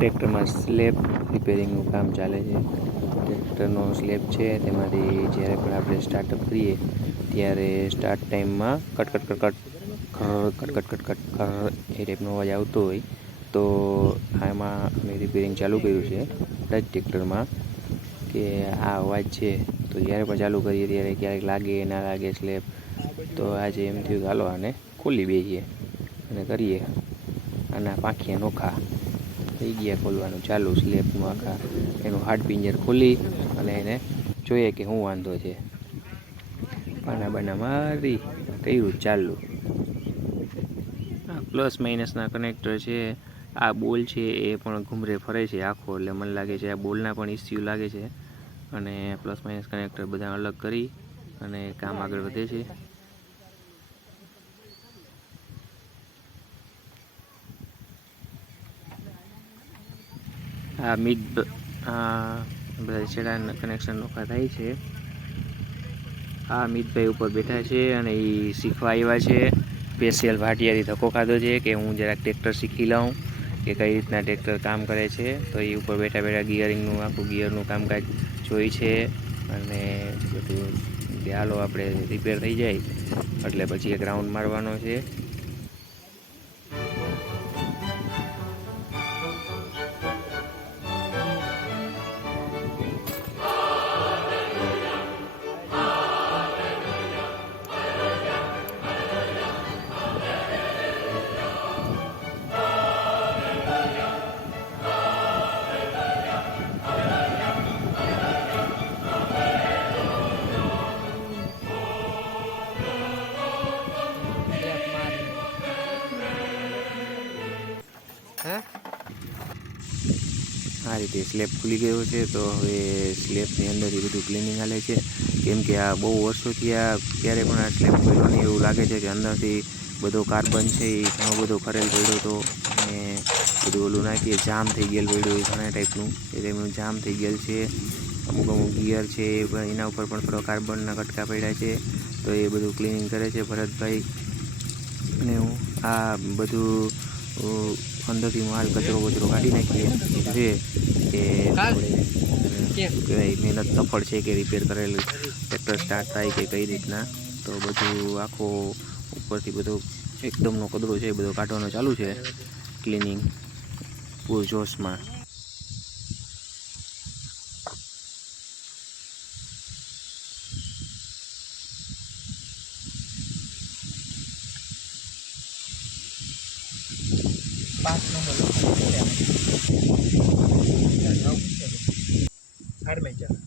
ટ્રેક્ટરમાં સ્લેબ રિપેરિંગનું કામ ચાલે છે. ટ્રેક્ટરનો સ્લેબ છે તેમાંથી જ્યારે પણ આપણે સ્ટાર્ટઅપ કરીએ ત્યારે સ્ટાર્ટ ટાઈમમાં cut cut cut cut cut cut cut cut એ ટાઈપનો અવાજ આવતો હોય તો આમાં અમે રિપેરિંગ ચાલુ કર્યું છે ટચ ટ્રેક્ટરમાં કે આ અવાજ છે તો જ્યારે પણ ચાલુ કરીએ ત્યારે ક્યારેક લાગે ના લાગે સ્લેબ તો આજે એમ થયું કે હાલો આને ખોલી બેસીએ અને કરીએ આના પાંખિયા નોખા થઈ ગયા. ખોલવાનું ચાલુ સ્લેબનું આખા એનું હાર્ડ પિંજર ખોલી અને એને જોઈએ કે શું વાંધો છે. પાના બાના મારી કર્યું ચાલુ. આ પ્લસ માઇનસના કનેક્ટર છે. આ બોલ છે એ પણ ઘૂમરે ફરે છે આખો, એટલે મને લાગે છે આ બોલના પણ ઇસ્યુ લાગે છે અને પ્લસ માઇનસ કનેક્ટર બધા અલગ કરી અને કામ આગળ વધે છે. આ બધા છેડા કનેક્શન નોખા થાય છે. આ મિતભાઈ ઉપર બેઠા છે અને એ શીખવા આવ્યા છે. સ્પેશિયલ ભાટિયાથી ધક્કો ખાધો છે કે હું જરાક ટ્રેક્ટર શીખી લઉં કે કઈ રીતના ટ્રેક્ટર કામ કરે છે. તો એ ઉપર બેઠા બેઠા ગિયરિંગનું આખું ગિયરનું કામકાજ જોઈ છે અને બધું હાલો આપણે રિપેર થઈ જાય એટલે પછી એક રાઉન્ડ મારવાનો છે. આ રીતે સ્લેબ ખુલી ગયો છે તો હવે સ્લેબની અંદરથી બધું ક્લિનિંગ હાલે છે, કેમ કે આ બહુ વર્ષોથી આ ક્યારે પણ આ સ્લેબ ખોલ્યો નહીં એવું લાગે છે કે અંદરથી બધો કાર્બન છે એ ઘણો બધો ખરેલ પડ્યો હતો અને બધું ઓલું નાખીએ જામ થઈ ગયેલ પડ્યું એ ઘણા ટાઈપનું એ ટાઈપનું જામ થઈ ગયેલ છે. અમુક અમુક ગિયર છે એ પણ એના ઉપર પણ થોડો કાર્બનના કટકા પડ્યા છે તો એ બધું ક્લિનિંગ કરે છે ભરતભાઈ. અને હું આ બધું અંદરથી માલ કચરો કાઢી નાખીએ છે કે આપણે મહેનત સફળ છે કે રિપેર કરેલું ટ્રેક્ટર સ્ટાર્ટ થાય કે કઈ રીતના. તો બધું આખો ઉપરથી બધો એકદમનો કચરો છે એ બધો કાઢવાનો ચાલુ છે ક્લિનિંગ પૂરજોશમાં. नंबर